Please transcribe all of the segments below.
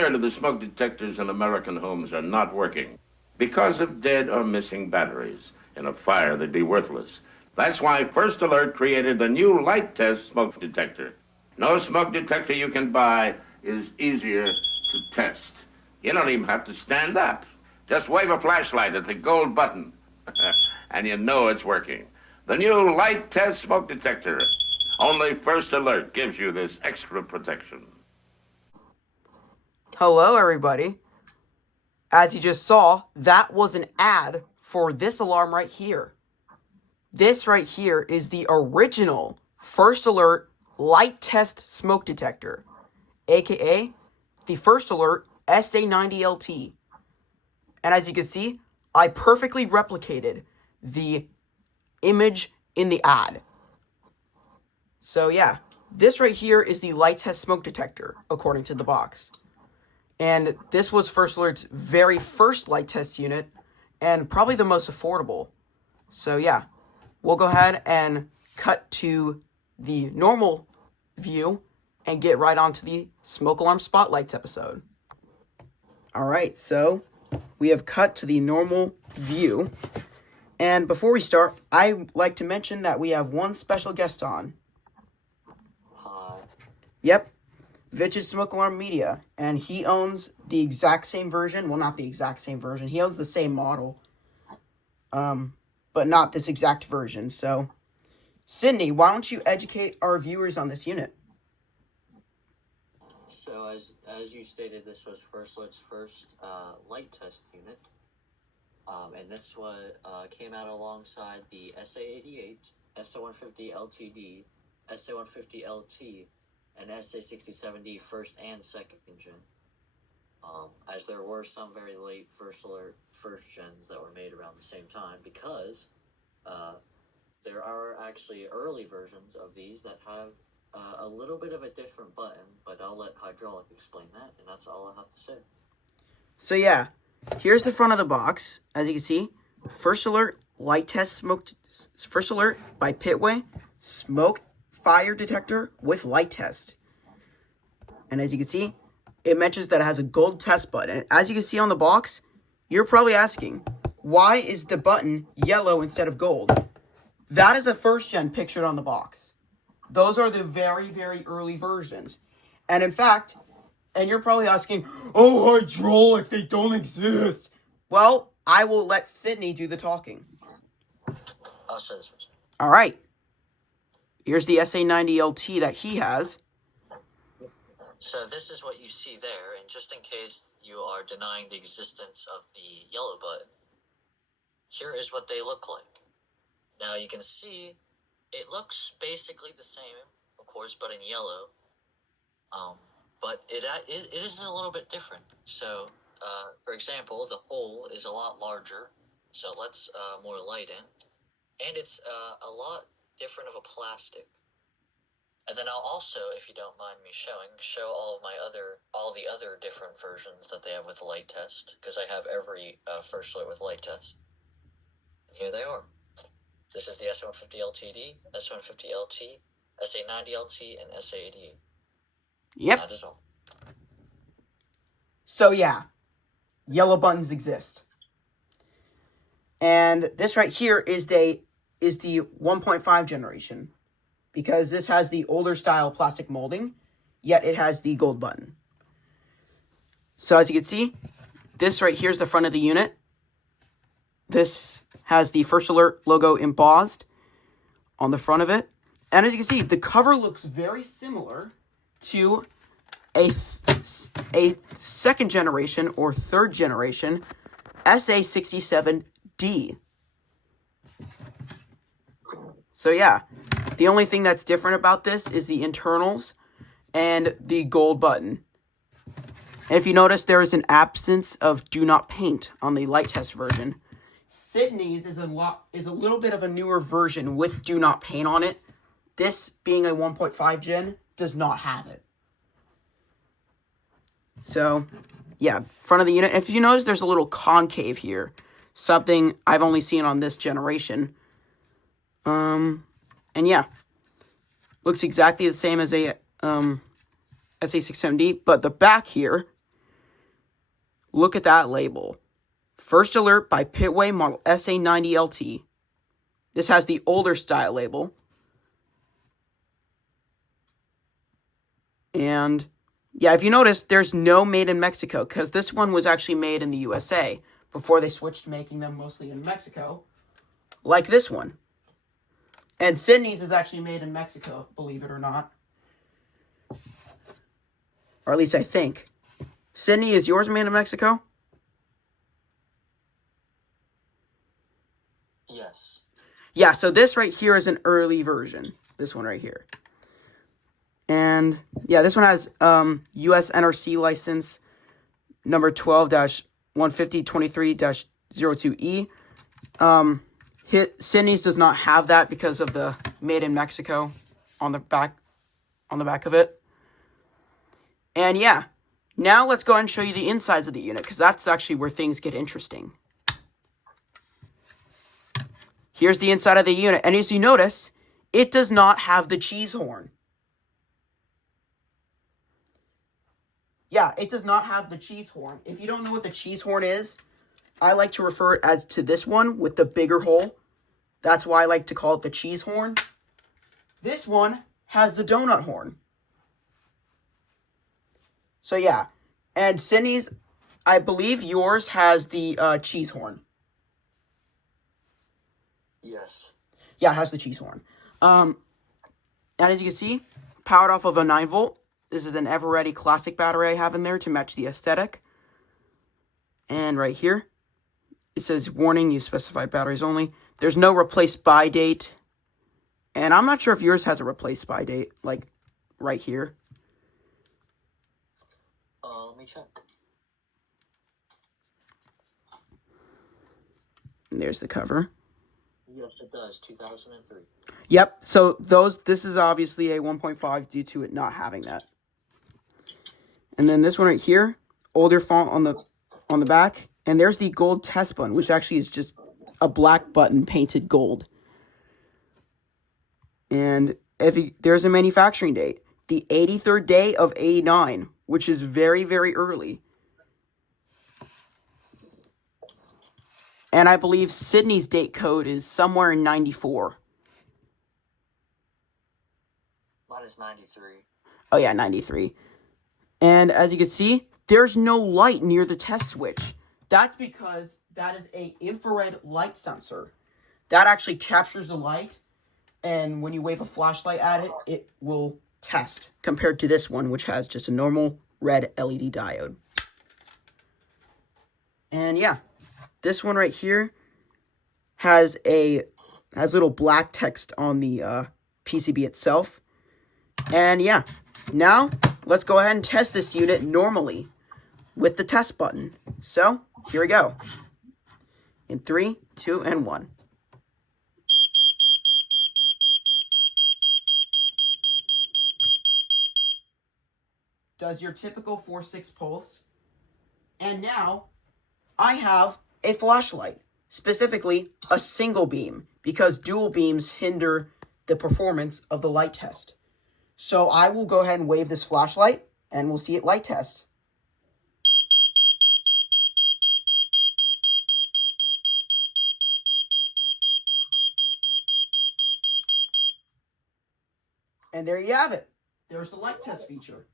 1/3 of the smoke detectors in American homes are not working because of dead or missing batteries. In a fire, they'd be worthless. That's why First Alert created the new light test smoke detector. No smoke detector you can buy is easier to test. You don't even have to stand up. Just wave a flashlight at the gold button, and you know it's working. The new light test smoke detector. Only First Alert gives you this extra protection. Hello, everybody. As you just saw, that was an ad for this alarm right here. This right here is the original First Alert light test smoke detector, aka the First Alert SA90LT. And as you can see, I perfectly replicated the image in the ad. So yeah, this right here is the light test smoke detector, according to the box. And this was First Alert's very first light test unit, and probably the most affordable. So yeah, we'll go ahead and cut to the normal view and get right onto the smoke alarm spotlights episode. Alright, so we have cut to the normal view. And before we start, I'd like to mention that we have one special guest on. Hi. Yep, Vitch's Smoke Alarm Media, and he owns the exact same version. Well, not the exact same version. He owns the same model, but not this exact version. So, Sydney, why don't you educate our viewers on this unit? So, as you stated, this was First Alert's first light test unit, and this came out alongside the SA88, SA150LTD, SA150LT, and SA67D first and second gen. As there were some very late First Alert first gens that were made around the same time, because there are actually early versions of these that have a little bit of a different button, but I'll let Hydraulic explain that, and that's all I have to say. So yeah, here's the front of the box. As you can see, First Alert light test smoke. First Alert by Pitway smoke fire detector with light test. And as you can see, it mentions that it has a gold test button. And as you can see on the box, you're probably asking, why is the button yellow instead of gold? That is a first gen pictured on the box. Those are the very, very early versions. And in fact, and you're probably asking, oh, Hydraulic, they don't exist. Well, I will let Sydney do the talking. I'll say this first. All right. Here's the SA90LT that he has. So this is what you see there, and just in case you are denying the existence of the yellow button, here is what they look like. Now you can see it looks basically the same, of course, but in yellow. But it is a little bit different. So, for example, the hole is a lot larger, so it lets more light in, and it's a lot different of a plastic. And then I'll also, if you don't mind me show all the other different versions that they have with light test, because I have every First Alert with light test. And here they are. This is the SA150LTD, SA150LT, SA90LT, and SA88. Yep. That is all. So yeah, yellow buttons exist. And this right here is the 1.5 generation, because this has the older style plastic molding, yet it has the gold button. So as you can see, this right here is the front of the unit. This has the First Alert logo embossed on the front of it. And as you can see, the cover looks very similar to a second generation or third generation SA67D. So yeah, the only thing that's different about this is the internals and the gold button. And if you notice, there is an absence of do not paint on the light test version. Sydney's is a little bit of a newer version with do not paint on it. This, being a 1.5 gen, does not have it. So, yeah, front of the unit. If you notice, there's a little concave here. Something I've only seen on this generation. And yeah, looks exactly the same as a SA670, but the back here Look at that label. First alert by Pitway model SA90LT. This has the older style label. And yeah, if you notice, there's no made in Mexico, because this one was actually made in the USA before they switched to making them mostly in Mexico, like this one. And Sydney's is actually made in Mexico, believe it or not. Or at least I think. Sydney, is yours made in Mexico? Yes. Yeah, so this right here is an early version. This one right here. And yeah, this one has US NRC license number 12-15023-02E. Sydney's does not have that because of the made in Mexico on the back of it. And yeah, now let's go ahead and show you the insides of the unit, because that's actually where things get interesting. Here's the inside of the unit, and as you notice, it does not have the cheese horn. Yeah, it does not have the cheese horn. If you don't know what the cheese horn is, I like to refer it as to this one with the bigger hole. That's why I like to call it the cheese horn. This one has the donut horn. So yeah, and Sydney's, I believe yours has the cheese horn. Yes. Yeah, it has the cheese horn. And as you can see, powered off of a 9-volt. This is an ever-ready classic battery I have in there to match the aesthetic. And right here, it says, warning, use specified batteries only. There's no replace by date. And I'm not sure if yours has a replace by date, like right here. Let me check. And there's the cover. Yes, it does. 2003. Yep, so this is obviously a 1.5 due to it not having that. And then this one right here, older font on the back, and there's the gold test button, which actually is just a black button painted gold. And there's a manufacturing date, the 83rd day of 89, which is very, very early. And I believe Sydney's date code is somewhere in 94. Mine is 93. Oh yeah, 93. And as you can see, there's no light near the test switch. That's because that is an infrared light sensor. That actually captures the light, and when you wave a flashlight at it, it will test, compared to this one, which has just a normal red LED diode. And yeah, this one right here has little black text on the PCB itself. And yeah, now let's go ahead and test this unit normally with the test button. So here we go. In 3, 2, and 1. Does your typical 4-6 pulse. And now I have a flashlight, specifically a single beam, because dual beams hinder the performance of the light test. So I will go ahead and wave this flashlight, and we'll see it light test. And there you have it. There's the light test feature.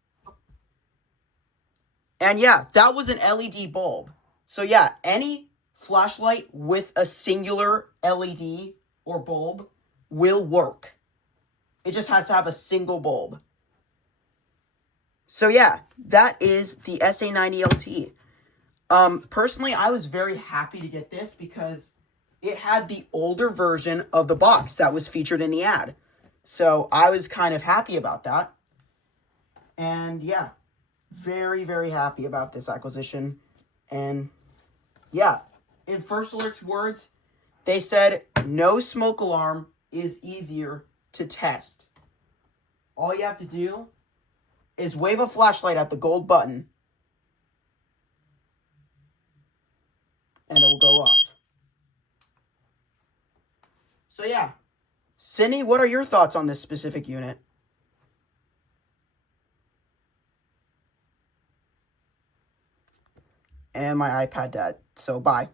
And yeah, that was an LED bulb. So yeah, any flashlight with a singular LED or bulb will work. It just has to have a single bulb. So yeah, that is the SA90LT. Personally, I was very happy to get this because it had the older version of the box that was featured in the ad. So I was kind of happy about that. And yeah, very, very happy about this acquisition. And yeah, in First Alert's words, they said no smoke alarm is easier to test. All you have to do is wave a flashlight at the gold button, and it will go off. So yeah, Cindy, what are your thoughts on this specific unit? and my iPad dead. So bye.